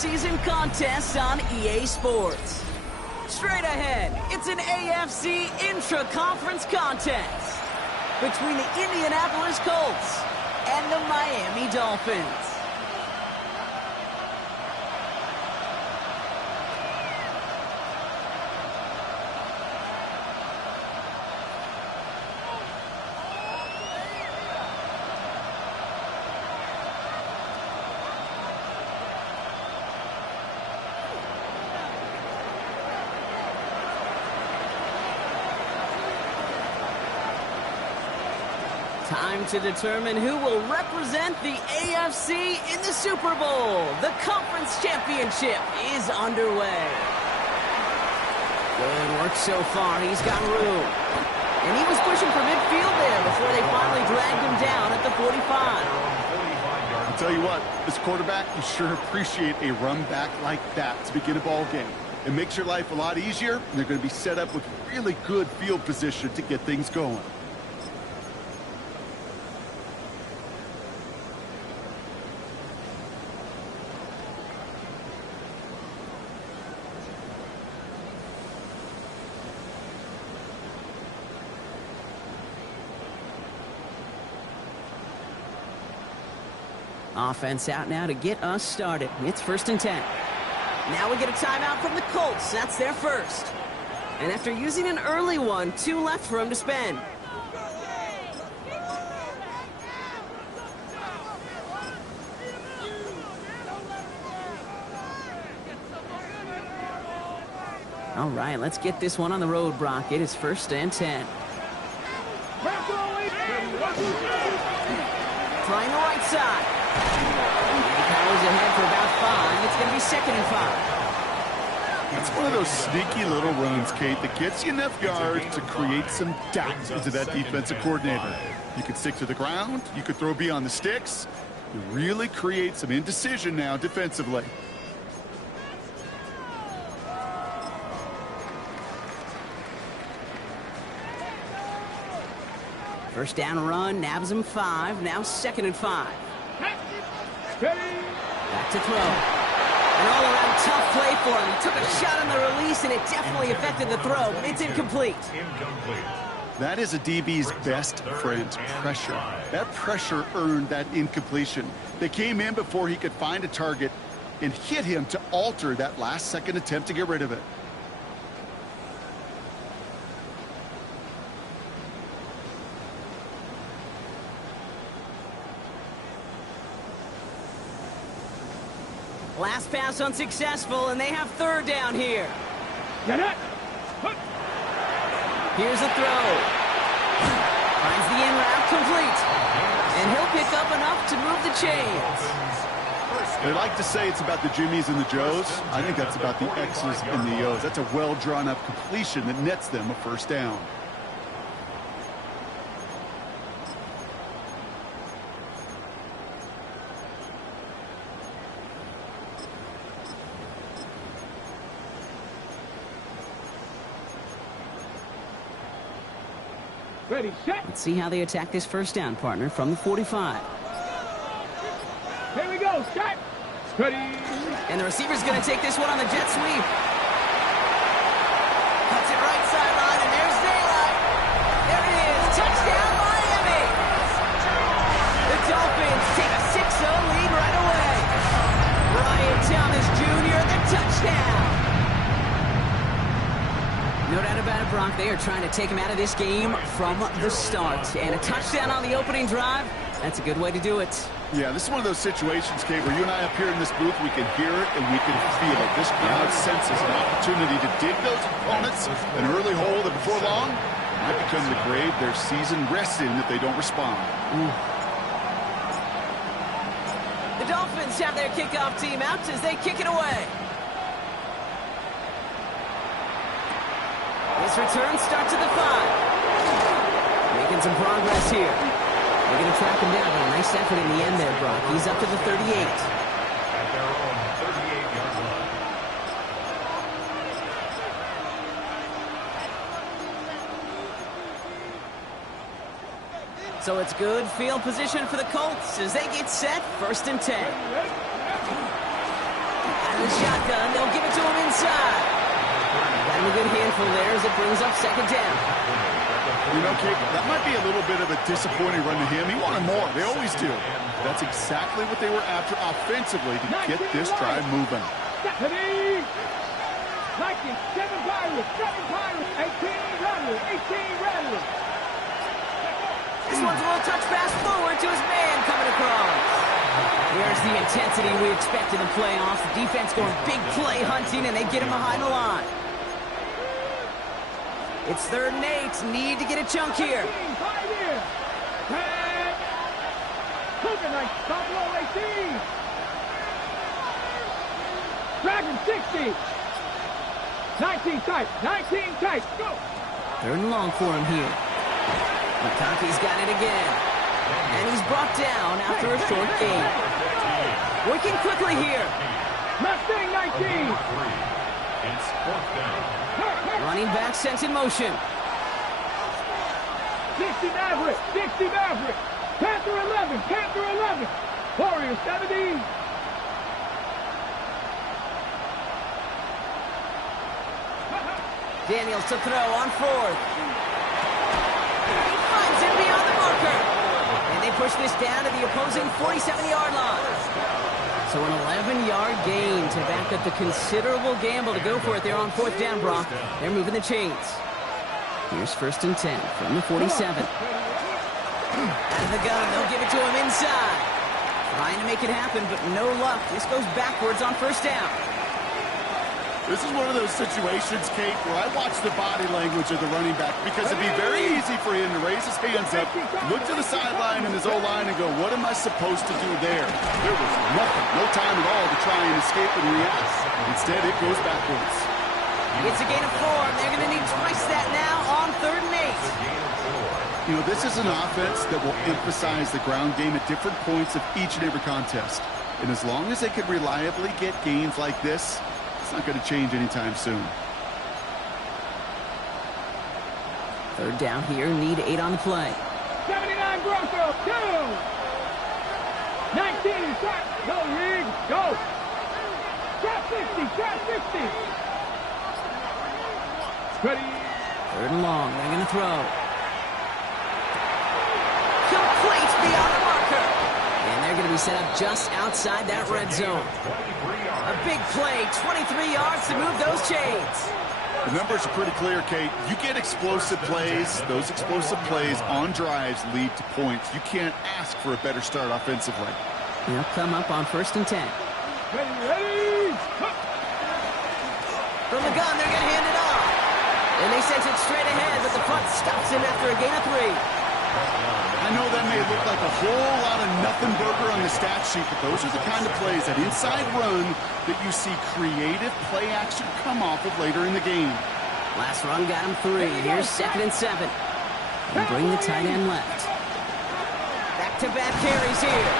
season contest on EA Sports. Straight ahead, it's an AFC intra-conference contest between the Indianapolis Colts and the Miami Dolphins. Time to determine who will represent the AFC in the Super Bowl. The conference championship is underway. Good work so far. He's got room. And he was pushing for midfield there before they finally dragged him down at the 45. I'll tell you what, this quarterback, you sure appreciate a run back like that to begin a ball game. It makes your life a lot easier, and they're going to be set up with really good field position to get things going. Offense out now to get us started. It's 1st and 10. Now we get a timeout from the Colts. That's their first. And after using an early one, 2 left for him to spend. All right, let's get this one on the road, Brock. It is 1st and 10. Trying the right side. He powers ahead for about 5. It's going to be 2nd and 5. It's one of those sneaky little runs, Kate, that gets you enough yards to create some doubt into that defensive coordinator. You could stick to the ground. You could throw beyond the sticks. You really create some indecision now defensively. First down run, nabs him 5. Now 2nd and 5. Back to throw. An all-around tough play for him. He took a shot on the release, and it definitely affected the throw. It's incomplete. That is a DB's best friend, pressure. That pressure earned that incompletion. They came in before he could find a target and hit him to alter that last-second attempt to get rid of it. Last pass unsuccessful, and they have 3rd down here. Here's a throw. Finds the in route complete. And he'll pick up enough to move the chains. They like to say it's about the Jimmies and the Joes. I think that's about the X's and the O's. That's a well-drawn-up completion that nets them a 1st down. Ready, set. Let's see how they attack this 1st down, partner, from the 45. Here we go, set. Ready. And the receiver's going to take this one on the jet sweep. Cuts it right sideline, and there's daylight. There it is. Touchdown, Miami. The Dolphins take a 6-0 lead right away. Brian Thomas Jr., the touchdown. No doubt about it, Brock. They are trying to take him out of this game from the start. And a touchdown on the opening drive, that's a good way to do it. Yeah, this is one of those situations, Kate, where you and I up here in this booth, we can hear it and we can feel it. This crowd senses an opportunity to dig those opponents an early hole that before long might become the grave their season rests in if they don't respond. The Dolphins have their kickoff team out as they kick it away. This return starts at the 5. Making some progress here. They're going to track him down, but a nice effort in the end there, Brock. He's up to the 38. At their own 38-yard line. So it's good field position for the Colts as they get set, 1st and 10. shotgun. They'll give it to him inside. Got him a good handful there as it brings up second down. You know, Kate, that might be a little bit of a disappointing run to him. He wanted more. They always do. That's exactly what they were after offensively to get this drive moving. 19, 7 Pirates, 18 Rattlers, 18 Rattlers. This one's a little touch pass forward to his man coming across. There's the intensity we expect in the playoffs. The defense going big play hunting, and they get him behind the line. It's 3rd and 8. Need to get a chunk here. Dragon 60. 19 tight. 19 tight. Go. 3rd and long for him here. McConkey's got it again. And he's brought down after a short gain. Working quickly here. Mustang 19. It's 4th down. Running back sent in motion. 60 Maverick. 60 Maverick. Panther 11. Panther 11. Warrior 70. Daniels to throw on 4th. He finds it beyond the marker. And they push this down to the opposing 47-yard line. So an 11-yard gain to back up the considerable gamble to go for it there on 4th down, Brock. They're moving the chains. Here's 1st and 10 from the 47. Out of the gun, they'll give it to him inside. Trying to make it happen, but no luck. This goes backwards on 1st down. This is one of those situations, Kate, where I watch the body language of the running back because it'd be very easy for him to raise his hands up, look to the sideline and his O-line and go, what am I supposed to do there? There was nothing, no time at all to try and escape and react. Instead, it goes backwards. It's a gain of 4. They're going to need twice that now on 3rd and 8. You know, this is an offense that will emphasize the ground game at different points of each and every contest. And as long as they can reliably get gains like this, it's not going to change anytime soon. 3rd down here, need 8 on the play. 79 Bronco, 2. 19, shot, go, Rig, go. Shot 60, shot 60. Ready. 3rd and long, they're going to throw. Complete beyond the marker. And they're going to be set up just outside that red zone. A big play, 23 yards to move those chains. The numbers are pretty clear, Kate. You get explosive plays. Those explosive plays on drives lead to points. You can't ask for a better start offensively. They'll come up on 1st and 10. Ready. From the gun, they're going to hand it off. And they sent it straight ahead, but the front stops him after a gain of 3. I know that may look like a whole lot of nothing burger on the stat sheet, but those are the kind of plays, that inside run, that you see creative play action come off of later in the game. Last run got him 3. Here's 2nd and 7. And bring the tight end left. Back-to-back carries here.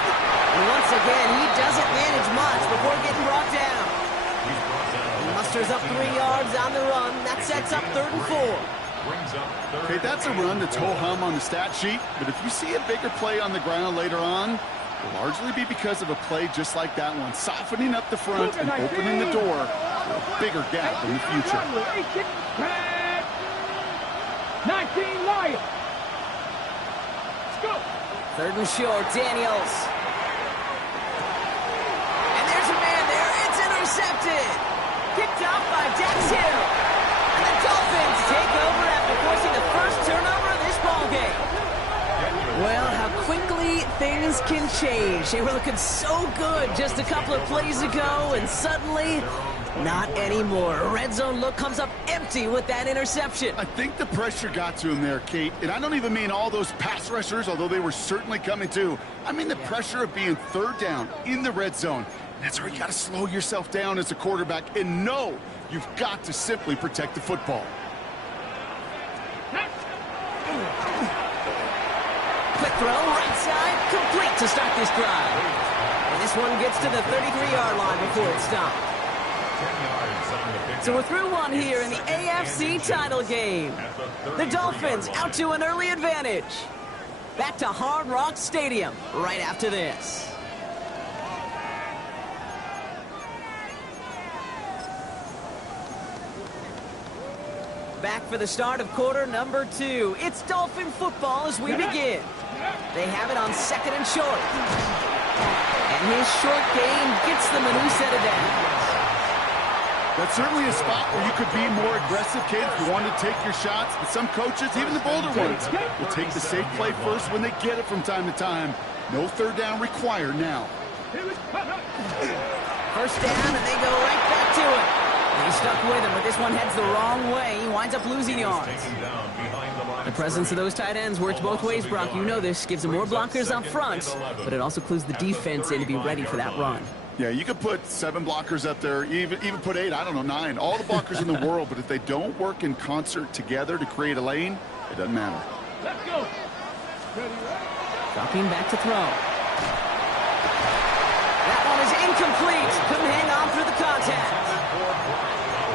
And once again, he doesn't manage much before getting brought down. He musters up 3 yards on the run. That sets up 3rd and 4. Okay, that's a run that's ho-hum on the stat sheet, but if you see a bigger play on the ground later on, it'll largely be because of a play just like that one, softening up the front and opening the door for a bigger gap in the future. 19 Lions. Let's go. 3rd and short, Daniels. And there's a man there. It's intercepted. Picked off by Dax Hill. And the Dolphins take over after forcing the first turnover of this ballgame. Well, how quickly things can change. They were looking so good just a couple of plays ago, and suddenly, not anymore. A red zone look comes up empty with that interception. I think the pressure got to him there, Kate. And I don't even mean all those pass rushers, although they were certainly coming too. I mean the pressure of being 3rd down in the red zone. That's where you got to slow yourself down as a quarterback and know you've got to simply protect the football. Quick throw, right side, complete to start this drive. And this one gets to the 33-yard line before it stopped. So we're through one here in the AFC title game. The Dolphins out to an early advantage. Back to Hard Rock Stadium right after this. Back for the start of quarter number 2. It's Dolphin football as we begin. They have it on 2nd and short. And his short game gets them a new set of downs. That's certainly a spot where you could be more aggressive, kid, if you want to take your shots. But some coaches, even the bolder ones, will take the safe play first when they get it from time to time. No third down required now. First down, and they go right back to it. He's stuck with him, but this one heads the wrong way. He winds up losing yards. The presence of those tight ends works both ways, Brock. You know this. Gives them more blockers up front, but it also clues the defense in to be ready for that run. Yeah, you could put 7 blockers up there, even put 8, I don't know, 9. All the blockers in the world, but if they don't work in concert together to create a lane, it doesn't matter. Let's go. Dropping back to throw. That one is incomplete. Couldn't hang on through the contact.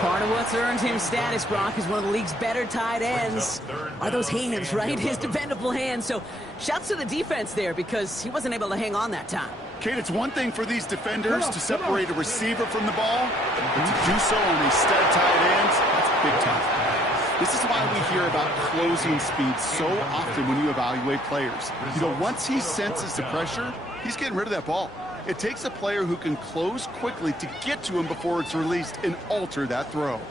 Part of what's earned him status, Brock, is one of the league's better tight ends. Are those hands, right? His dependable hands. So shouts to the defense there because he wasn't able to hang on that time. Kate, it's one thing for these defenders to separate a receiver from the ball, but to do so on a stud tight end, that's big time. This is why we hear about closing speed so often when you evaluate players. You know, once he senses the pressure, he's getting rid of that ball. It takes a player who can close quickly to get to him before it's released and alter that throw.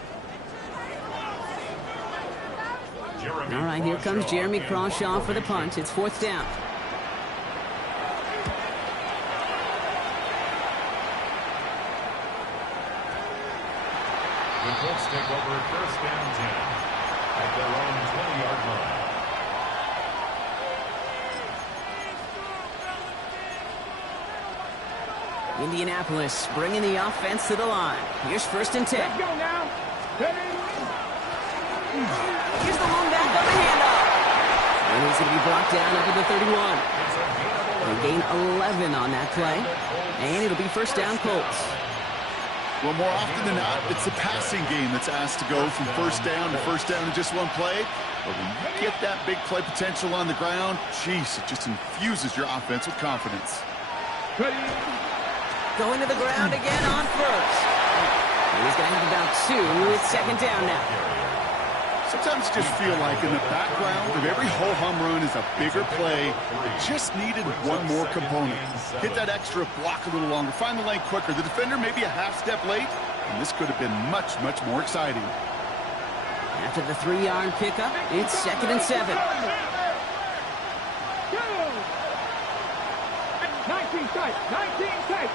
All right, here comes Jeremy Crawshaw for the punt. It's 4th down. The Colts take over 1st and 10 at their own 20-yard line. Indianapolis bringing the offense to the line. Here's 1st and 10. Let's go now. Here's the long back on the handoff. And he's going to be brought down up at the 31. They gain 11 on that play. And it'll be 1st down Colts. Well, more often than not, it's the passing game that's asked to go from 1st down to 1st down in just one play. But when you get that big play potential on the ground, geez, it just infuses your offense with confidence. Going to the ground again on 1st. He's going to have about 2. It's 2nd down now. Sometimes you just feel like in the background of every ho-hum run is a bigger play. It just needed one more component. Hit that extra block a little longer. Find the lane quicker. The defender may be a half step late, and this could have been much, much more exciting. After the 3-yard pickup, it's 2nd and 7. 19 tight. 19 tight.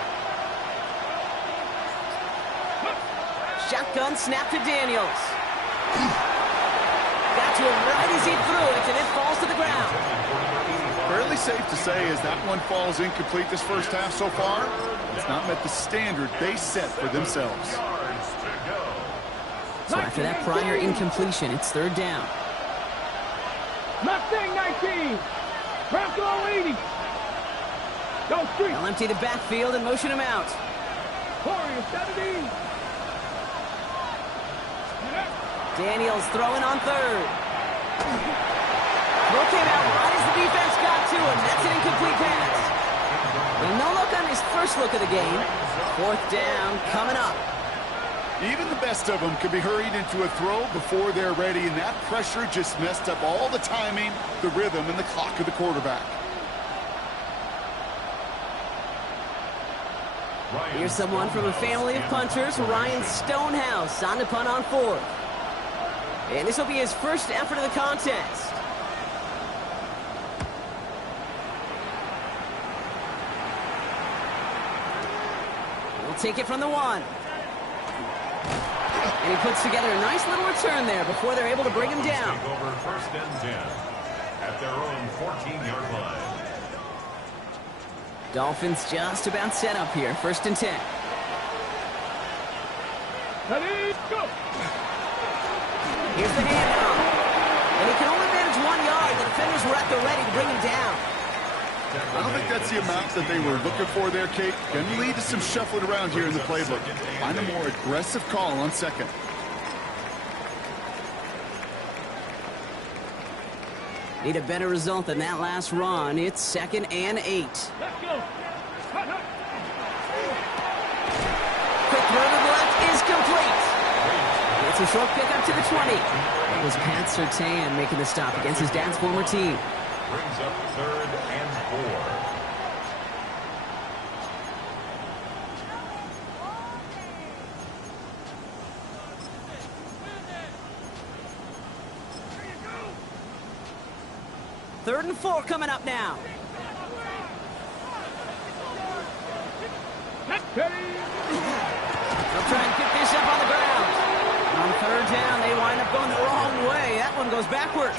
Shotgun snap to Daniels. Got to him right as he threw it, and it falls to the ground. Fairly safe to say as that one falls incomplete this first half so far, it's not met the standard they set for themselves. So after that prior incompletion, it's 3rd down. Left thing 19. Bronco 80. Go street. They'll empty the backfield and motion him out. Warrior 70. Daniels throwing on 3rd. Throw came out right as the defense got to him. That's an incomplete pass. Well, no look on his first look of the game. 4th down coming up. Even the best of them can be hurried into a throw before they're ready, and that pressure just messed up all the timing, the rhythm, and the clock of the quarterback. Here's someone from a family of punters, Ryan Stonehouse, on to punt on 4th. And this will be his first effort of the contest. He'll take it from the 1. And he puts together a nice little return there before they're able to bring him down. Take over 1st and 10 at their own 14-yard line. Dolphins just about set up here. 1st and 10. Ready, go. Here's the handoff. And he can only manage 1 yard. The defenders were at the ready to bring him down. I don't think that's the amount that they were looking for there, Kate. Can lead to some shuffling around here in the playbook. Find a more aggressive call on 2nd. Need a better result than that last run. It's 2nd and 8. Let's go. Quick throw to the left is complete. It's It's a short pickup to the 20. It was Pat Surtain making the stop against his dad's former team. Brings up 3rd and 4. Third and 4 coming up now. They'll try and pick this up on the ground. On 3rd down, they wind up going the wrong way. That one goes backwards.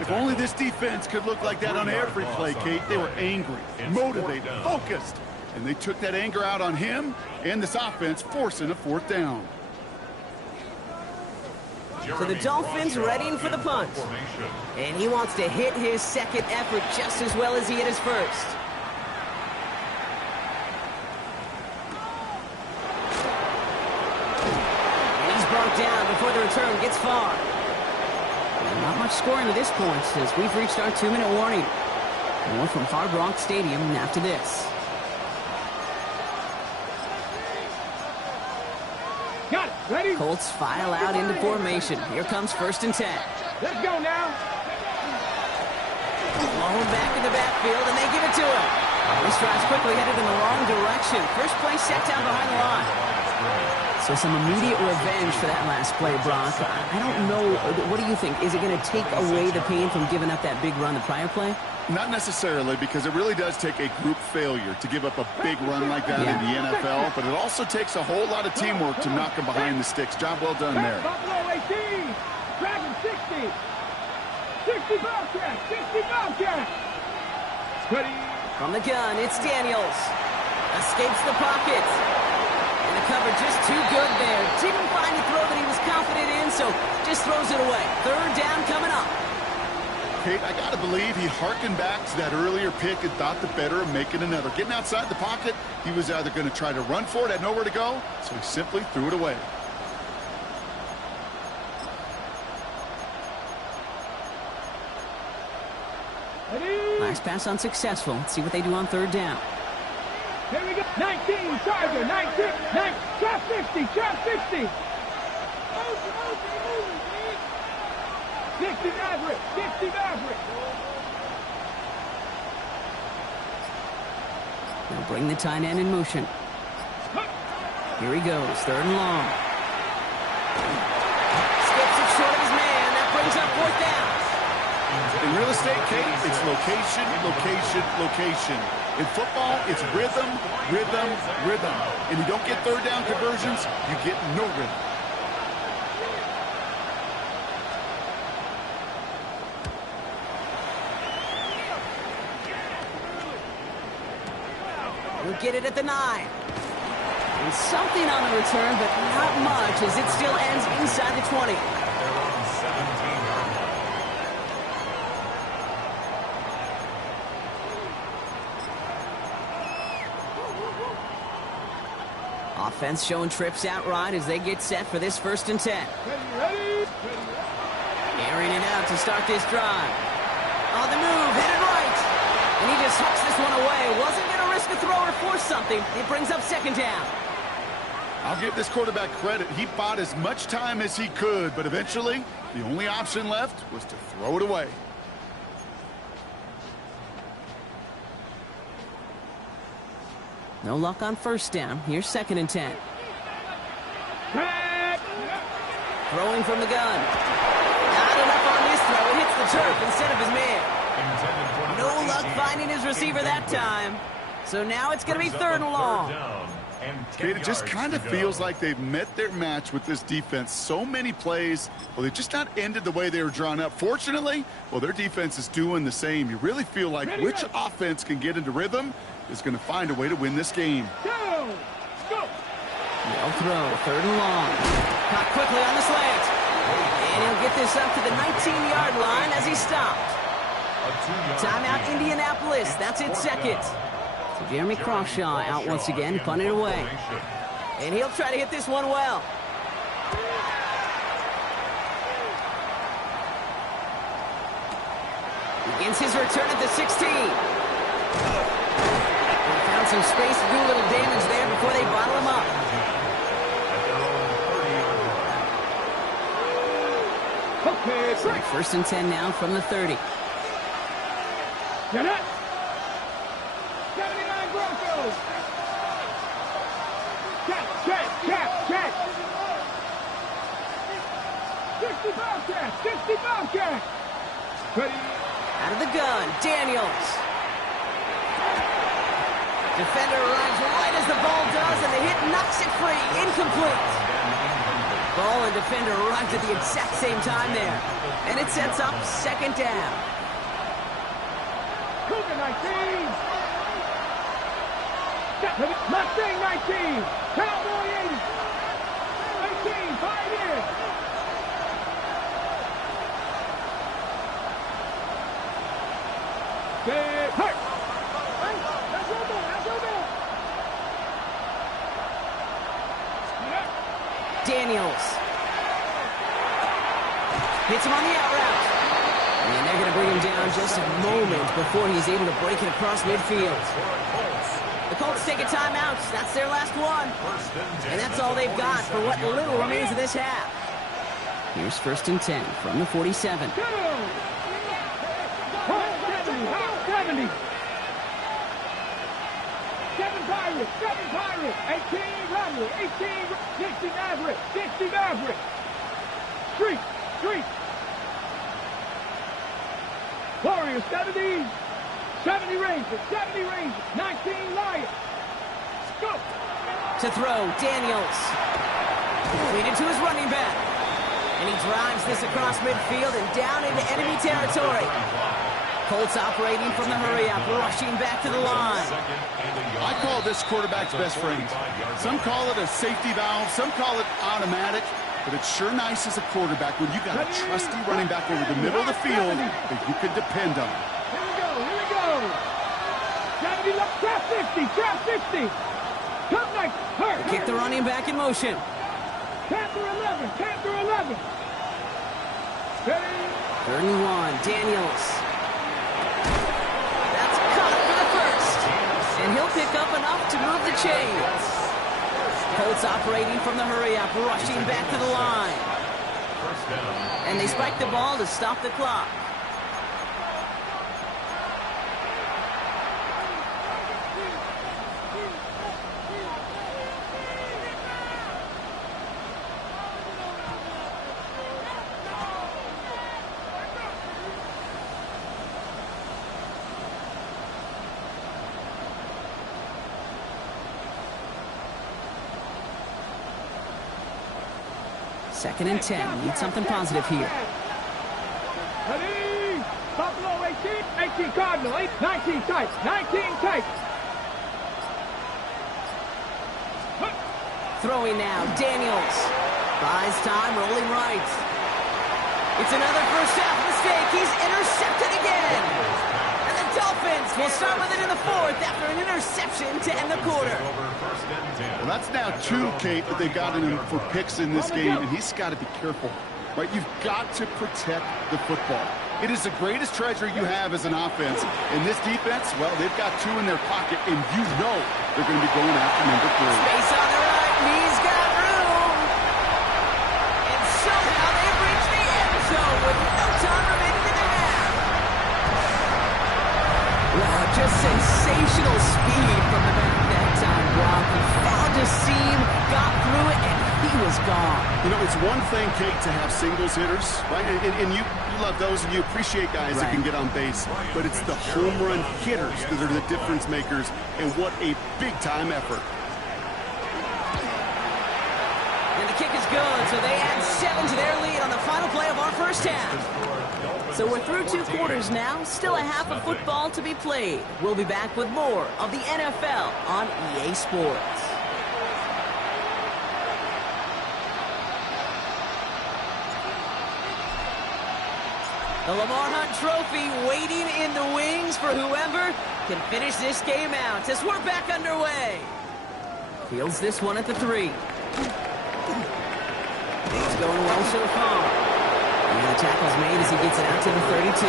If only this defense could look like that on every play, Kate. They were angry, motivated, focused. And they took that anger out on him and this offense, forcing a 4th down. So the Dolphins readying for the punt. And he wants to hit his second effort just as well as he hit his first. And he's brought down before the return gets far. And not much scoring to this point as we've reached our 2-minute warning. More from Hard Rock Stadium after this. Got it. Ready? Colts file out into formation. Here comes 1st and 10. Let's go now. Blown back in the backfield, and they give it to him. This drive's quickly headed in the wrong direction. First play set down behind the line. So some immediate revenge for that last play, Brock. I don't know. What do you think? Is it going to take away the pain from giving up that big run the prior play? Not necessarily, because it really does take a group failure to give up a big run like that in the NFL, but it also takes a whole lot of teamwork to knock them behind the sticks. Job well done there. Buffalo 18, Dragon 60, 60 Bobcats, 60 Bobcats. Ready? From the gun, it's Daniels. Escapes the pocket. And the cover just too good there. Didn't find a throw that he was confident in, so just throws it away. 3rd down coming up. Kate, I got to believe he hearkened back to that earlier pick and thought the better of making another. Getting outside the pocket, he was either going to try to run for it, had nowhere to go, so he simply threw it away. Ready? Last pass unsuccessful. Let's see what they do on 3rd down. Here we go. 19, Charger, 19, trap 60, trap 60. 60 Maverick, 60 Maverick. They'll bring the tight end in motion. Here he goes, 3rd and long. Skips it short of his man. That brings up 4th down. In real estate, Kate, it's location, location, location. In football, it's rhythm, rhythm, rhythm. And you don't get 3rd down conversions, you get no rhythm. He'll get it at the 9. And something on the return, but not much as it still ends inside the 20. They're on 17-yard line. Offense showing trips out right as they get set for this 1st and 10. Ready? Airing it out to start this drive. On the move, hit it right. And he just hooks this one away. Wasn't going to risk a throw or force something. It brings up 2nd down. I'll give this quarterback credit. He bought as much time as he could, but eventually, the only option left was to throw it away. No luck on 1st down. Here's 2nd and 10. Throwing from the gun. Not enough on this throw. It hits the turf instead of his man. No luck finding his receiver that time. So now it's going to be 3rd and long. Kate, it just kind of feels like they've met their match with this defense. So many plays, well, they've just not ended the way they were drawn up. Fortunately, well, their defense is doing the same. You really feel like which offense can get into rhythm is going to find a way to win this game. Go! They'll throw, 3rd and long. Caught quickly on the slant. And he'll get this up to the 19-yard line as he stopped. Timeout, Indianapolis. That's it, 2nd. So Jeremy Crawshaw out once again, punted away. And he'll try to hit this one well. Begins his return at the 16. They found some space to do a little damage there before they bottle him up. So first and 10 now from the 30. Get it. 79 Broncos. Check. 60 Bobcats. Ready. Out of the gun, Daniels. Defender arrives right as the ball does, and the hit knocks it free. Incomplete. Ball and defender arrived at the exact same time there. And it sets up second down. Cougar 19. Mustang 19. Cowboy 80. 18, 5 in. Get hurt. Daniels. Hits him on the out route. And they're going to bring him down just a moment before he's able to break it across midfield. The Colts take a timeout. That's their last one. And that's all they've got for what little remains of this half. Here's first and 10 from the 47. 70. 7 Pirates. 18 Runner. 18 60 Maverick. Street. Warriors 70 Rangers. 19 Lions. Go. To throw, Daniels. Leading to his running back. And he drives this across midfield and down into enemy territory. Colts operating from the hurry-up, rushing back to the line. I call this quarterback's best friend. Some call it a safety valve, some call it automatic, but it's sure nice as a quarterback when you got a trusty running back over the middle of the field that you can depend on. Here we go. 70 left, trap 60. Come next, hurt. Kick the running back in motion. Panther 11. Ready. 31, Daniels. That's caught for the first. And he'll pick up enough to move the chains. Colts operating from the hurry-up, rushing back to the line. And they spike the ball to stop the clock. Second and 10. Need something positive here. Ready. Buffalo 18 Cardinal, 19 tight. Throwing now, Daniels. Buys time, rolling right. It's another first half mistake. He's intercepted again. And the Dolphins will start with it in the fourth after an interception to end the quarter. Well, that's now 2, Kate, that they've got him for picks in this game, and he's got to be careful, right? You've got to protect the football. It is the greatest treasure you have as an offense. And this defense, well, they've got 2 in their pocket, and you know they're going to be going after number 3. Space on the right, and he's got room. And somehow they've reached the end zone with no time remaining in the half. Wow, just sensational speed from the back that time, Brock. He found a seam, got through it, and he was gone. You know, it's one thing, Kate, to have singles hitters, right? And you love those, and you appreciate guys that can get on base. But it's the home run hitters that are the difference makers, and what a big-time effort. And the kick is good, so they add 7 to their lead on the final play of our first half. So we're through 2 quarters now, still a half of football to be played. We'll be back with more of the NFL on EA Sports. The Lamar Hunt Trophy waiting in the wings for whoever can finish this game out as we're back underway. Fields this one at the 3. It's going well so far. And the tackle's made as he gets it out to the 32.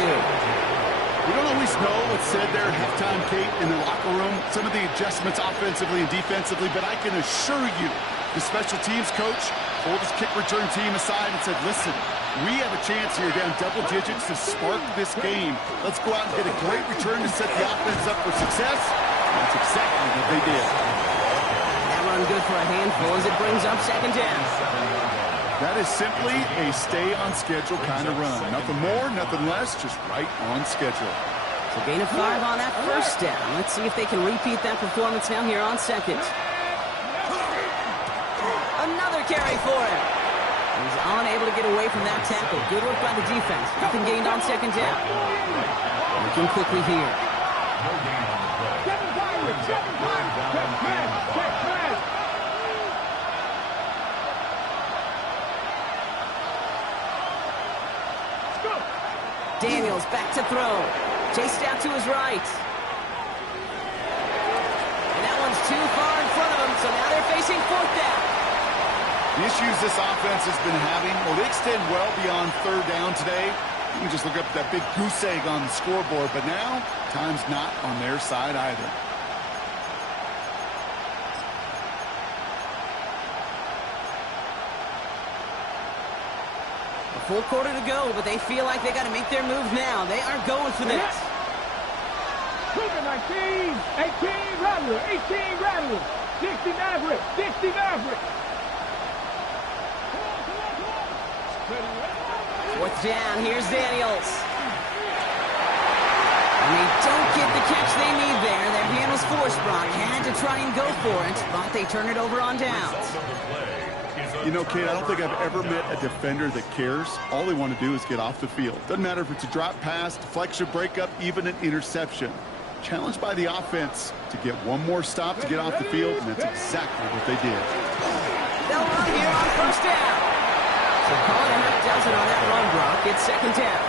We don't always know what's said there at halftime, Kate, in the locker room, some of the adjustments offensively and defensively, but I can assure you the special teams coach pulled his kick return team aside and said, listen, we have a chance here down double digits to spark this game. Let's go out and get a great return to set the offense up for success. That's exactly what they did. That run good for a handful as it brings up second down. That is simply a stay-on-schedule kind of run. Nothing more, nothing less, just right on schedule. So gain of 5 on that first down. Let's see if they can repeat that performance now here on second. Another carry for him. He's unable to get away from that tackle. Good work by the defense. Nothing gained on second down. Looking quickly here. Daniels back to throw. Chased out to his right. And that one's too far in front of him, so now they're facing fourth down. The issues this offense has been having, well, they extend well beyond third down today. You can just look up that big goose egg on the scoreboard, but now, time's not on their side either. A full quarter to go, but they feel like they got to make their move now. They are going for this. 19, 18, Rattler, 18, Rattler, 60 Maverick, 60 Maverick. Fourth down, here's Daniels. And they don't get the catch they need there. Their hand was forced, Brock. Had to try and go for it, but they turn it over on downs. You know, Kate, I don't think I've ever met a defender that cares. All they want to do is get off the field. Doesn't matter if it's a drop pass, deflection, breakup, even an interception. Challenged by the offense to get one more stop to get off the field, and that's exactly what they did. They'll run here on first down. So call it a half dozen on that run, Brock. It's second down.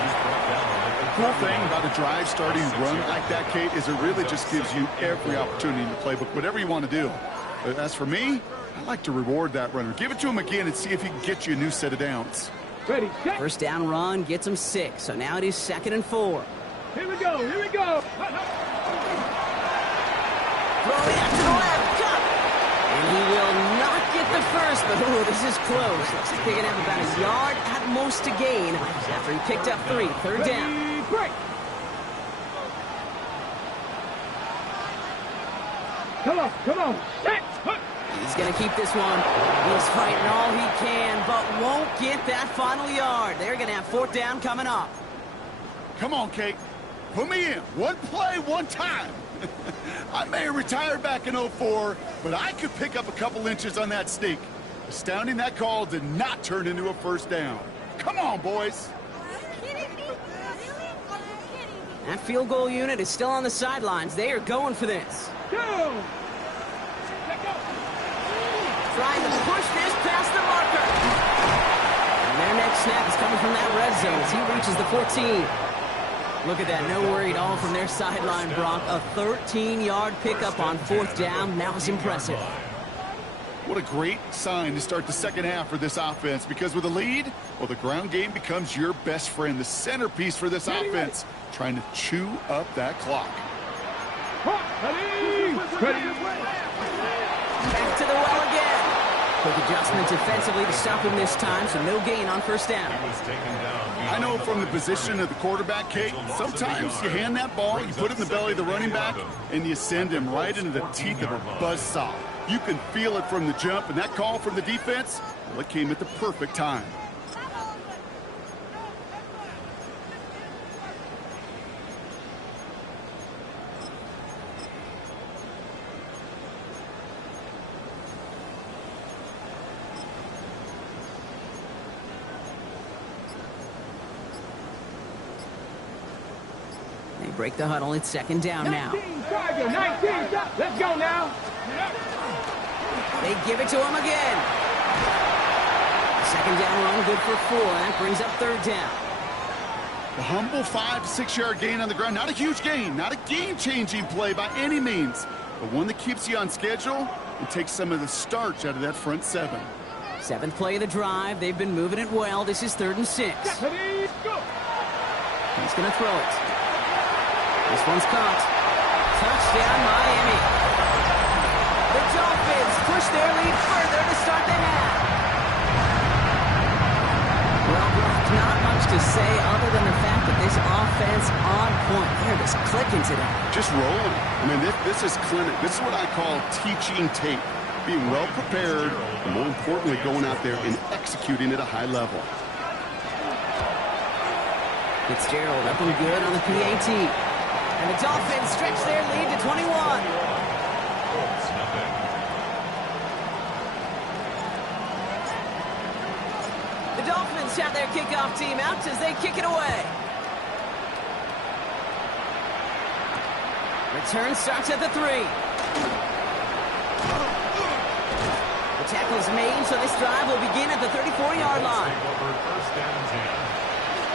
The cool thing about a drive starting run like that, Kate, is it really just gives you every opportunity in the playbook, whatever you want to do. But as for me, I like to reward that runner. Give it to him again and see if he can get you a new set of downs. Ready, set. First down run gets them 6, so now it is 2nd and 4. Here we go, here we go. Throwing out to the left, cut! And he will not get the first, but ooh, this is close. Looks like they're going to have about a yard at most to gain after he picked up 3. Third down. Ready, break. Come on, set. He's going to keep this one. He's fighting all he can, but won't get that final yard. They're going to have 4th down coming up. Come on, Kate. Put me in. One play, one time. I may have retired back in 04, but I could pick up a couple inches on that sneak. Astounding that call did not turn into a first down. Come on, boys. That field goal unit is still on the sidelines. They are going for this. Go. Trying to push this past the marker. And their next snap is coming from that red zone as he reaches the 14. Look at that, no worry at all from their sideline, Brock. A 13-yard pickup on 4th down. That was impressive. What a great sign to start the second half for this offense, because with a lead, well, the ground game becomes your best friend, the centerpiece for this offense, trying to chew up that clock. Ready. Back to the well again. Quick adjustment defensively to stop him this time, so no gain on first down. I know from the position of the quarterback, Kate, sometimes you hand that ball, you put it in the belly of the running back, and you send him right into the teeth of a buzzsaw. You can feel it from the jump, and that call from the defense, well, it came at the perfect time. They break the huddle. It's 2nd down now. 19, Tiger, 19, let's go now. They give it to him again. 2nd down run, good for 4. That brings up 3rd down. A humble 5 to 6 yard gain on the ground. Not a huge gain, not a game-changing play by any means, but one that keeps you on schedule and takes some of the starch out of that front 7. 7th play of the drive. They've been moving it well. This is 3rd and 6. Ready, go. He's going to throw it. This one's caught. Touchdown, Miami. The Dolphins push their lead further to start the half. to say other than the fact that this offense on point. They're just clicking today. Just rolling. I mean, this is clinic. This is what I call teaching tape. Being well prepared, and more importantly, going out there and executing at a high level. Fitzgerald up and good on the PAT. And the Dolphins stretch their lead to 21. Colts, nothing. The Dolphins have their kickoff team out as they kick it away. Return starts at the 3. The tackle's made, so this drive will begin at the 34-yard line. Take over first down and 10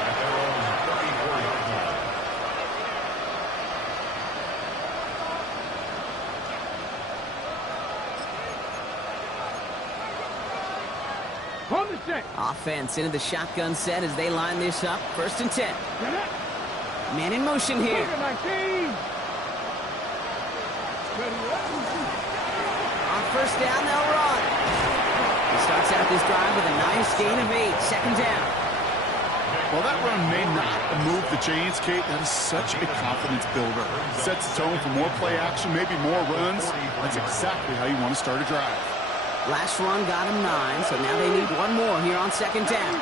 at their own 34-yard line. On the set. Offense into the shotgun set as they line this up. First and 10. Get it. Man in motion here. Look at my team. On first down, they'll run. He starts out this drive with a nice gain of 8. Second down. Well, that run may not move the chains, Kate. That is such a confidence builder. Sets the tone for more play action, maybe more runs. That's exactly how you want to start a drive. Last run got him 9, so now they need one more here on second down.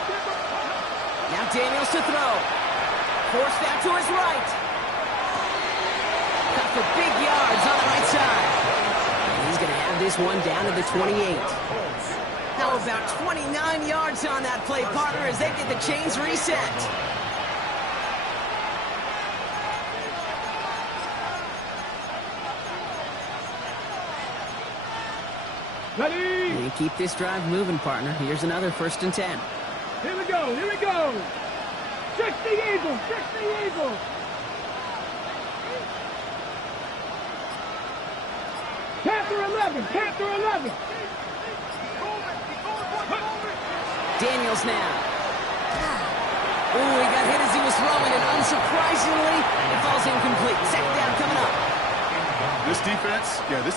Now Daniels to throw. Forced out to his right. Cut for big yards on the right side. And he's going to have this one down to the 28. How about 29 yards on that play, partner, as they get the chains reset. Ready. And keep this drive moving, partner. Here's another first and 10. Here we go. Here we go. 60 Eagles. 60 Eagles. Panther 11. Panther 11. Daniels now. Ooh, he got hit as he was throwing, and unsurprisingly, it falls incomplete. Second down coming up. This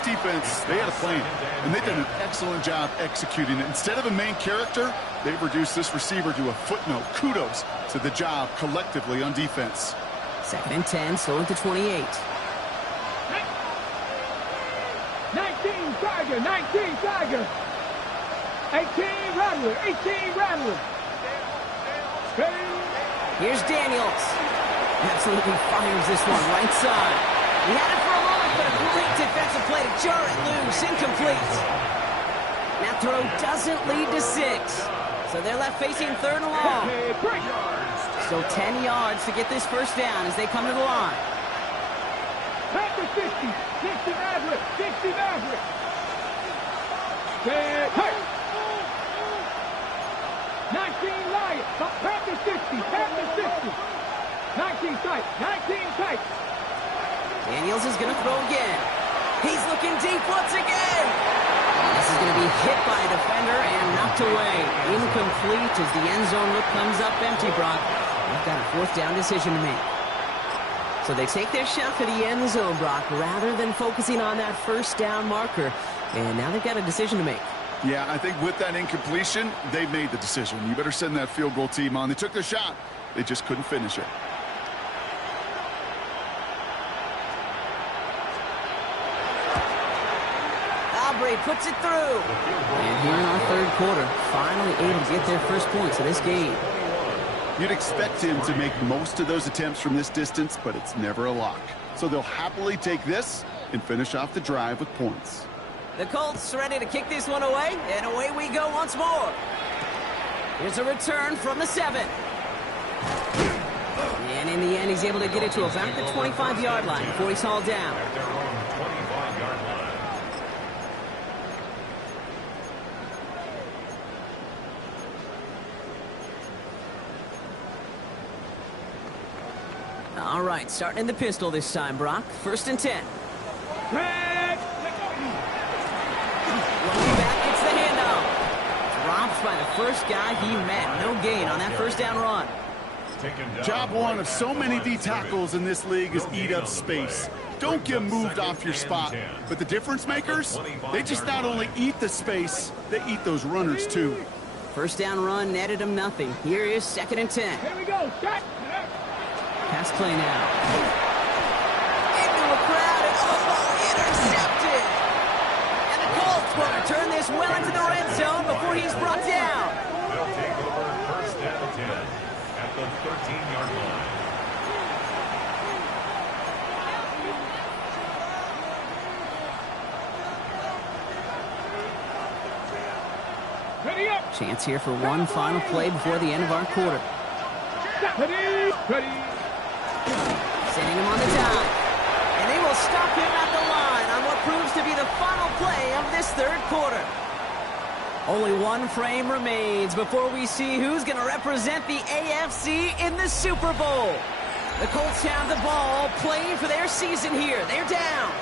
defense, they had a plan, and they've done an excellent job executing it. Instead of a main character, they've reduced this receiver to a footnote. Kudos to the job collectively on defense. Second and 10, slowing to 28. 19 Tiger. 19 Tiger. 18 Rattler. 18 Rattler. Here's Daniels. Absolutely fires this one right side. He had it for a moment, but a great defensive play to jar it loose. Incomplete. That throw doesn't lead to 6. So they're left facing third and long. Still 10 yards to get this first down as they come to the line. Panther 60. 60 Maverick. 60 Maverick. Hey. 19 Lion. Panther 60. Panther 60. 19 tight. 19 tight. Daniels is going to throw again. He's looking deep once again. This is going to be hit by a defender and knocked away. Incomplete as the end zone look comes up empty, Brock. They've got a fourth down decision to make. So they take their shot for the end zone, Brock, rather than focusing on that first down marker. And now they've got a decision to make. Yeah, I think with that incompletion, they made the decision. You better send that field goal team on. They took their shot. They just couldn't finish it. Aubrey puts it through. And here in our third quarter, finally able to get their first points of this game. You'd expect him to make most of those attempts from this distance, but it's never a lock. So they'll happily take this and finish off the drive with points. The Colts ready to kick this one away, and away we go once more. Here's a return from the 7. And in the end, he's able to get it to about the 25-yard line before he's hauled down. At their own 25-yard line. All right, starting in the pistol this time, Brock. First and 10. Red. Running back gets the handoff. Drops by the first guy he met. No gain on that first down run. Job one of so many D tackles in this league is eat up space. Don't get moved off your spot. But the difference makers, they just not only eat the space, they eat those runners too. First down run netted him nothing. Here is 2nd and 10. Here we go. Shot. Pass play now. Into a crowd and intercepted. And the Colts will return this well into the red zone before he's brought down. They'll take over 1st and 10 at the 13-yard line. Ready up. Chance here for one final play before the end of our quarter. Ready. Ready. Sending him on the dime. And they will stop him at the line on what proves to be the final play of this 3rd quarter. Only one frame remains before we see who's going to represent the AFC in the Super Bowl. The Colts have the ball, playing for their season here. They're down.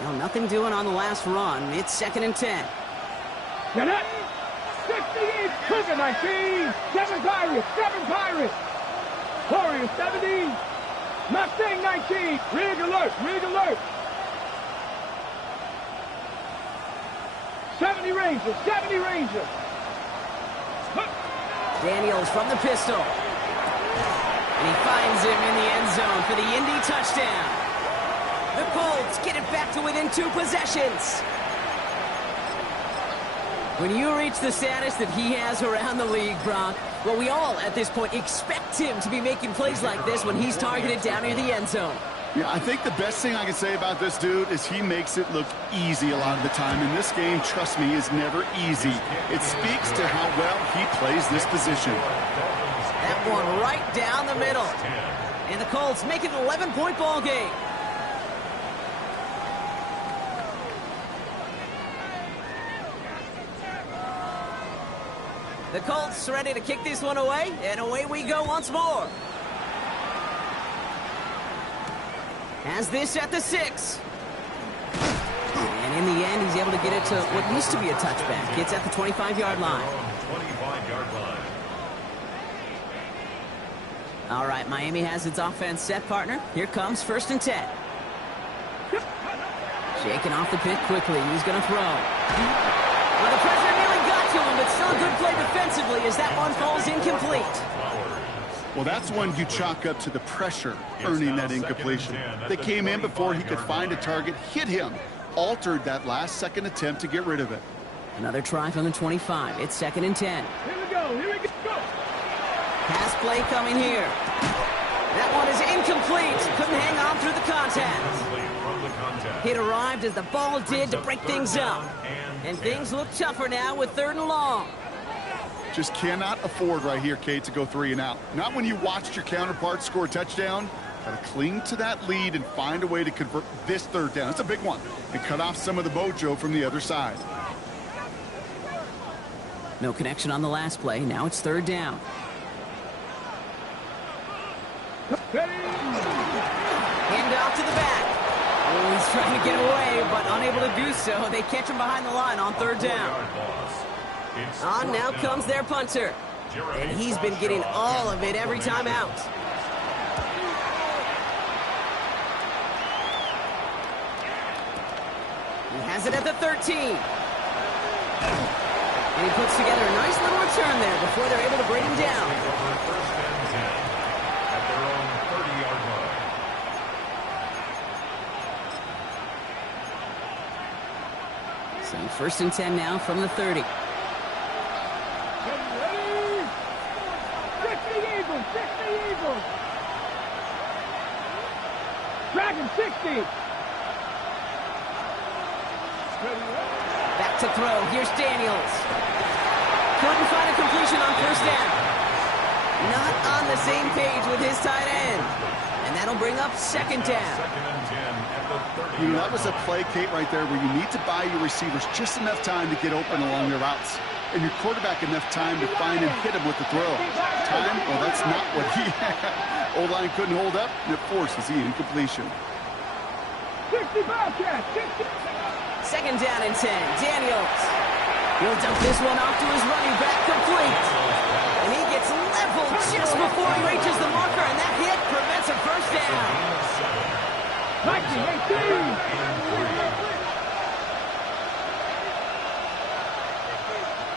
Well, nothing doing on the last run. It's 2nd and 10. Get it. 68. Cougar 19. 7 Pirates. 7 Pirates. Warriors 70. Mustang 19. Rig alert. Rig alert. 70 Rangers. 70 Rangers. Daniels from the pistol. And he finds him in the end zone for the Indy touchdown. The Colts get it back to within 2 possessions. When you reach the status that he has around the league, Brock, well, we all at this point expect him to be making plays like this when he's targeted down near the end zone. Yeah, I think the best thing I can say about this dude is he makes it look easy a lot of the time. And this game, trust me, is never easy. It speaks to how well he plays this position. That one right down the middle. And the Colts make it an 11-point ball game. The Colts ready to kick this one away, and away we go once more. Has this at the 6. And in the end, he's able to get it to what used to be a touchback. It's at the 25-yard line. 25-yard line. All right, Miami has its offense set, partner. Here comes 1st and 10. Shaking off the pit quickly. He's going to throw. Well, the pressure nearly got to him, but still a good play defensively as that one falls incomplete. Well, that's one you chalk up to the pressure earning that incompletion. They came in before he could find a target, hit him, altered that last-second attempt to get rid of it. Another try from the 25. It's 2nd and 10. Here we go. Here we go. Pass play coming here. That one is incomplete. Couldn't hang on through the contact. It arrived as the ball did to break things up. And things look tougher now with 3rd and long. Just cannot afford right here, Kate, to go 3 and out. Not when you watched your counterpart score a touchdown. Got to cling to that lead and find a way to convert this 3rd down. It's a big one. And cut off some of the mojo from the other side. No connection on the last play. Now it's 3rd down. Hand off to the back. Oh, he's trying to get away, but unable to do so. They catch him behind the line on 3rd down. On now comes their punter. And he's been getting all of it every time out. He has it at the 13. And he puts together a nice little return there before they're able to bring him down. At their own 30-yard line. So 1st and 10 now from the 30. Dragon 60. Back to throw. Here's Daniels. Couldn't find a completion on 1st down. Not on the same page with his tight end. And that'll bring up 2nd down. You know, that was a play, Kate, right there where you need to buy your receivers just enough time to get open along their routes. And your quarterback enough time to find and hit him with the throw. Time? Well, that's not what he had. O-line couldn't hold up, and it forces the incompletion. 60 Bobcats. 2nd down and 10. Daniels. He'll dump this one off to his running back, complete. And he gets leveled just before he reaches the marker, and that hit prevents a 1st down. 19, 18.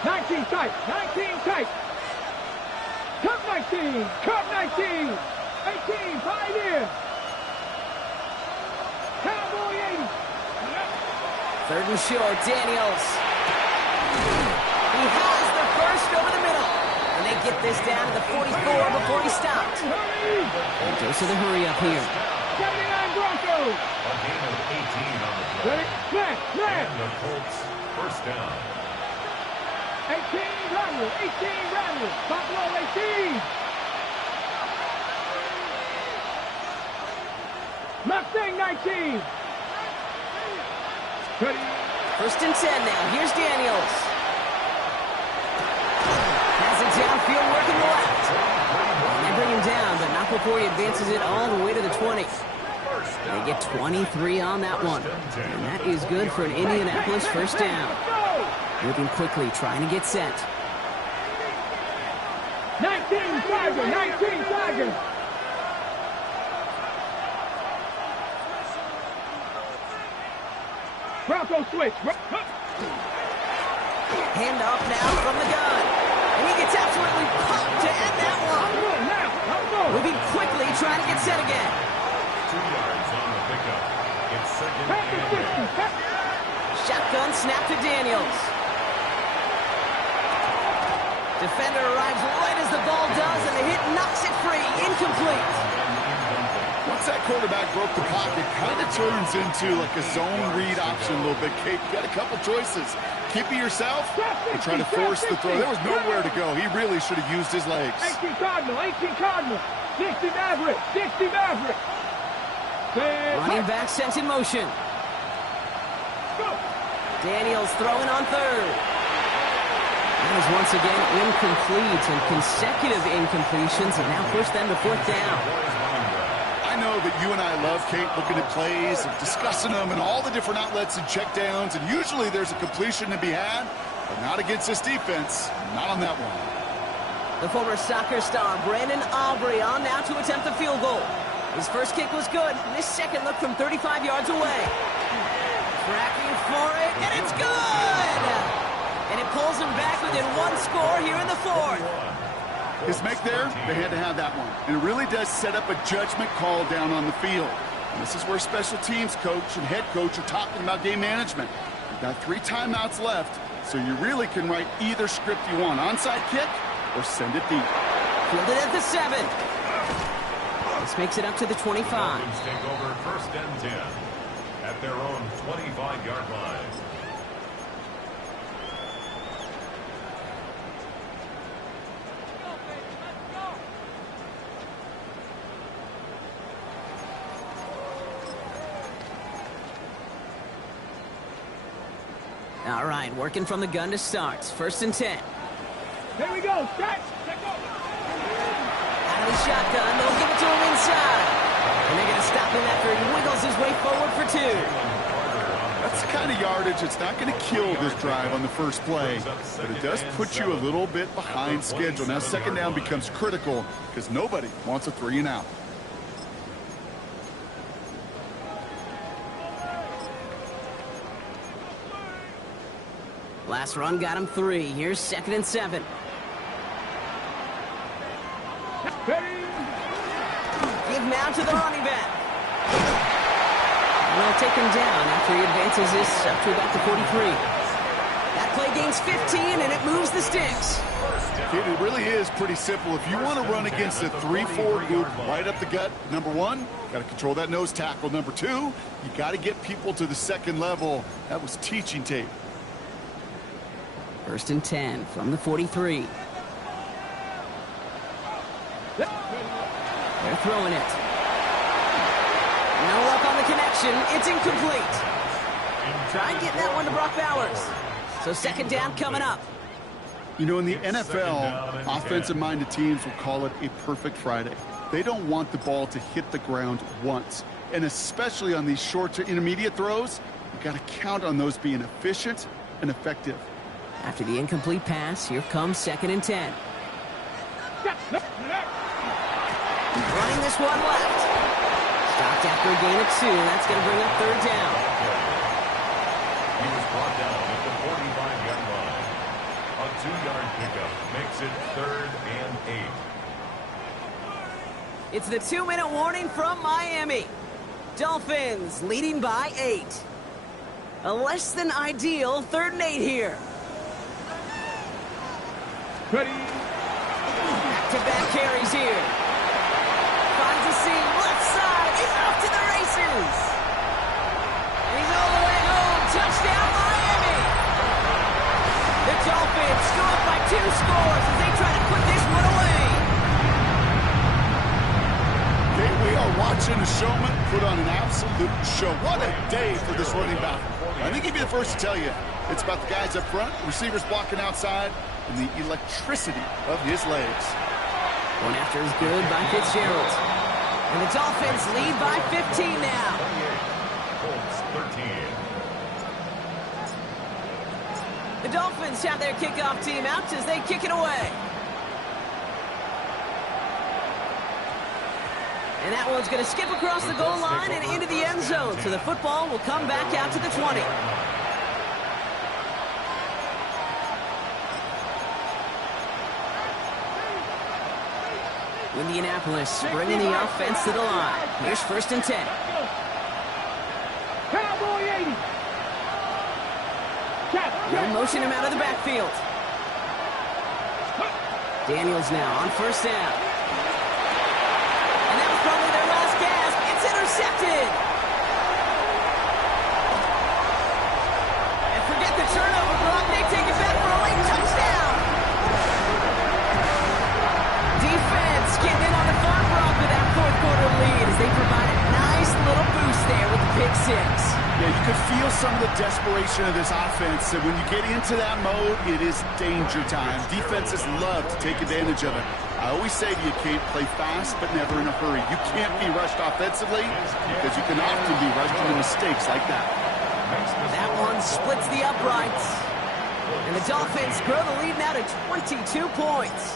19 tight. 19 tight. Cup 19. Cup 19. 18. Pioneer. Cowboy 80. Third and short, Daniels. He has the first over the middle. And they get this down to the 44 before he stopped. And goes to the hurry up here. 79 Broncos. A gain of 18 on the play. Ready? Smash. Smash. And the Colts first down. 18 Rattler. 18 Rattler. Buffalo 18. Mustang 19. Ready? First and 10 now. Here's Daniels. Has it downfield working the left. And they bring him down, but not before he advances it all the way to the 20. They get 23 on that one. And that is good for an Indianapolis first down. Moving quickly, trying to get set. 19 Tiger. 19 Tiger. Bronco switch. Hand off now from the gun. And he gets absolutely pumped to end that one. Moving quickly, trying to get set again. 2 yards on the pickup. It's second and 10. Shotgun snap to Daniels. Defender arrives right as the ball does, and the hit knocks it free. Incomplete. Once that quarterback broke the pocket, kind of turns into like a zone read option a little bit. Kate, you got a couple choices. Keep it yourself and try to force the throw. There was nowhere to go. He really should have used his legs. 18 Cardinal. 18 Cardinal. 60 Maverick. 60 Maverick. Running back sent in motion. Daniels throwing on third. That is once again incomplete, and consecutive incompletions have now pushed them to fourth down. I know that you and I love, Kate, looking at plays and discussing them and all the different outlets and checkdowns, and usually there's a completion to be had, but not against this defense. Not on that one. The former soccer star, Brandon Aubrey, on now to attempt the field goal. His first kick was good, and his second look from 35 yards away. Tracking for it, and it's good! And it pulls him back within one score here in the fourth. His make there, they had to have that one. And it really does set up a judgment call down on the field. And this is where special teams coach and head coach are talking about game management. You've got 3 timeouts left, so you really can write either script you want. Onside kick or send it deep. Fielded at the 7. This makes it up to the 25. Dolphins take over first and 10 at their own 25-yard line. All right, working from the gun to start. First and 10. Here we go. Start. Out of the shotgun, they'll give it to him inside. And they're going to stop him after he wiggles his way forward for 2. That's the kind of yardage that's not going to kill this drive on the first play, but it does put you a little bit behind schedule. Now second down becomes critical because nobody wants a 3 and out. Last run got him 3. Here's second and 7. Give now to the running back. And they'll take him down after he advances this up to about the 43. That play gains 15, and it moves the sticks. It really is pretty simple. If you want to run against a 3-4 group right up the gut, number 1, got to control that nose tackle. Number 2, you got to get people to the second level. That was teaching tape. First and 10 from the 43. They're throwing it. No luck on the connection. It's incomplete. Try and get that one to Brock Bowers. So second down coming up. You know, in the NFL, offensive-minded teams will call it a perfect Friday. They don't want the ball to hit the ground once. And especially on these short to intermediate throws, you've got to count on those being efficient and effective. After the incomplete pass, here comes second and 10. Running this one left. Stopped after a gain of 2. That's going to bring up third down. He was brought down at the 45-yard line. A 2-yard pickup makes it 3rd and 8. It's the 2-minute warning from Miami. Dolphins leading by 8. A less than ideal 3rd and 8 here. Ready. Back-to-back carries here. Finds a seam, left side. He's off to the races. And he's all the way home. Touchdown, Miami. The Dolphins go up by 2 scores as they try to put this one away. Okay, we are watching a showman put on an absolute show. What a day for this running back. I think he'd be the first to tell you it's about the guys up front, receivers blocking outside, and the electricity of his legs. One after is good by Fitzgerald. And the Dolphins lead by 15 now. Colts 13. The Dolphins have their kickoff team out as they kick it away. And that one's going to skip across the goal line and into the end zone. So the football will come back out to the 20. Indianapolis bringing the offense to the line. Here's 1st and 10. Cowboy 80. They'll motion him out of the backfield. Daniels now on 1st down. And that was probably their last gasp. It's intercepted. And forget the turnover, Brock. They take it back for a late touchdown. Defense getting in on the far Brock with that 4th quarter lead as they provide a nice little boost there with the pick 6. Yeah, you could feel some of the desperation of this offense. And when you get into that mode, it is danger time. Defenses love to take advantage of it. I always say you can't play fast, but never in a hurry. You can't be rushed offensively because you can often be rushed into mistakes like that. That one splits the uprights. And the Dolphins grow the lead now to 22 points.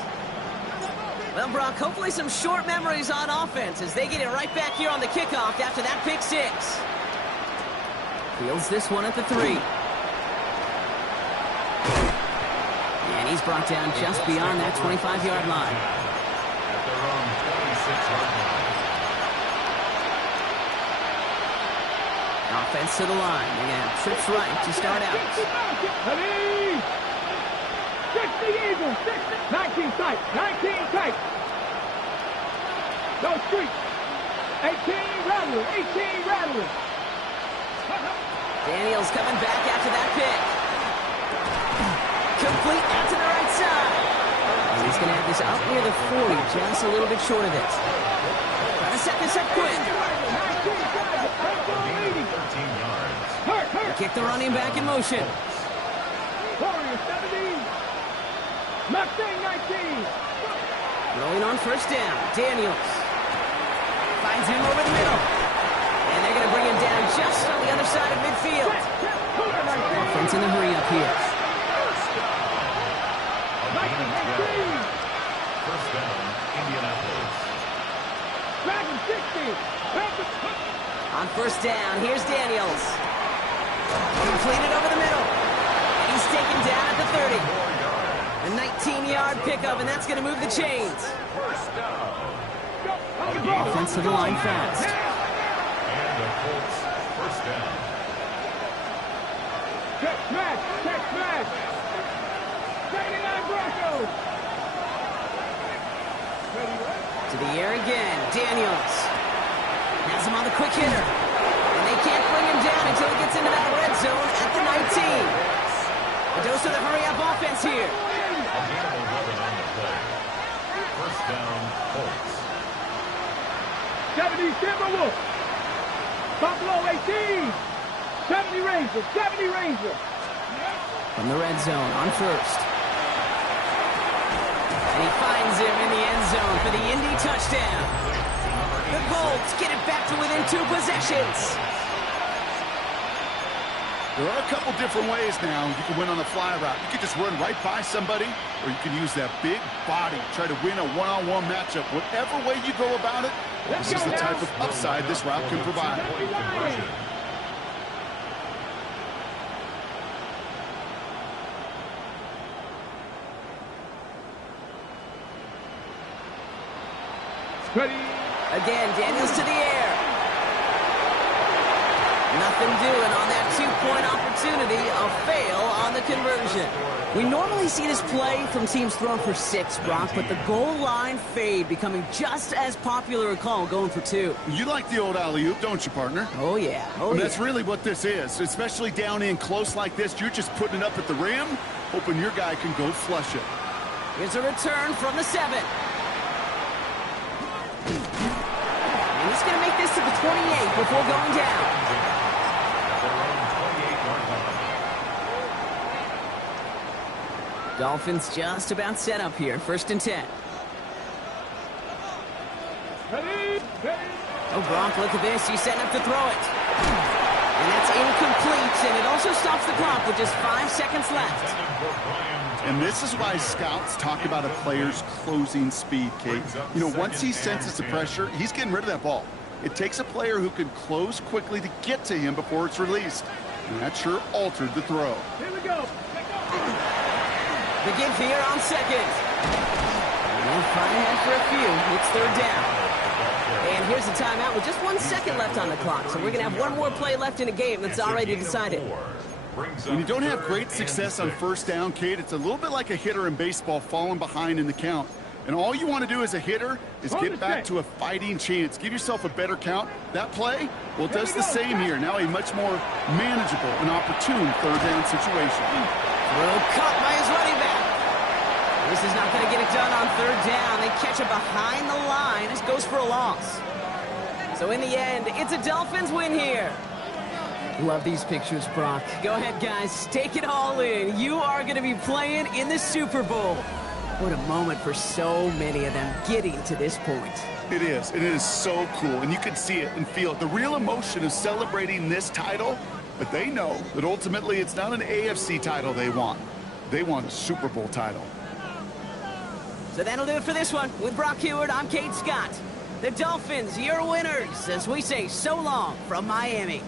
Well, Brock, hopefully some short memories on offense as they get it right back here on the kickoff after that pick 6. Fields this one at the 3. And he's brought down just beyond that 25-yard line. At their own 26-yard line. Offense to the line. They're going to have trips right to start out. Ready. 60 Eagles. 60. 19 tight. 19 tight. No street. 18 rattler. 18 rattler. Daniels coming back after that pick. Complete out to the right side. And he's going to have this out near the 40, just a little bit short of it. Trying to set this up quick. 13 yards. They kick the running back in motion. Warrior 70. Mustang 19. Rolling on 1st down. Daniels finds him over the middle. And they're going to bring him down just on the other side of midfield. Offense in the hurry up here. First down, Indianapolis. Dragon 60. On 1st down, here's Daniels. Completed over the middle. And he's taken down at the 30. A 19-yard pickup, and that's going to move the chains. First down. Offense to the line fast. And the Colts first down. Check smash. Check smash. 79 Broncos. To the air again. Daniels has him on the quick hitter. And they can't bring him down until he gets into that red zone at the 19. A dose of the hurry-up offense here. A gain of 11 on the play. First down, Colts. 70 Timberwolves. Buffalo 18. 70 Rangers. 70 Rangers. From the red zone on 1st. And he finds him in the end zone for the Indy touchdown. The Colts get it back to within 2 possessions. There are a couple different ways now you can win on the fly route. You can just run right by somebody, or you can use that big body, try to win a one-on-one matchup. Whatever way you go about it, this is the type of upside this route can provide. Ready. Again, Daniels to the air. Nothing doing on that two-point opportunity. A fail on the conversion. We normally see this play from teams throwing for 6, Brock, but the goal line fade becoming just as popular a call going for 2. You like the old alley-oop, don't you, partner? Oh, yeah. Oh, yeah. That's really what this is, especially down in close like this. You're just putting it up at the rim, hoping your guy can go flush it. Here's a return from the 7. And he's going to make this to the 28 before going down. Dolphins just about set up here. 1st and 10. Ready. Oh, Brock, look at this. He's setting up to throw it. And that's incomplete, and it also stops the clock with just 5 seconds left. And this is why scouts talk about a player's closing speed, Kate. You know, once he senses the pressure, he's getting rid of that ball. It takes a player who can close quickly to get to him before it's released. And that sure altered the throw. Here we go. The give here on 2nd. We'll find ahead for a few. It's 3rd down. And here's the timeout with just 1 second left on the clock. So we're going to have one more play left in a game that's already decided. When you don't have great success on 1st down, Kate, it's a little bit like a hitter in baseball falling behind in the count. And all you want to do as a hitter is get back to a fighting chance. Give yourself a better count. That play, well, it does the same here. Now a much more manageable and opportune 3rd down situation. Throw caught by his running back. This is not going to get it done on 3rd down. They catch it behind the line. This goes for a loss. So in the end, it's a Dolphins win here. Love these pictures, Brock. Go ahead, guys. Take it all in. You are going to be playing in the Super Bowl. What a moment for so many of them getting to this point. It is. And it is so cool. And you can see it and feel it. The real emotion of celebrating this title, but they know that ultimately it's not an AFC title they want. They want a Super Bowl title. So that'll do it for this one. With Brock Heward, I'm Kate Scott. The Dolphins, your winners, as we say so long from Miami.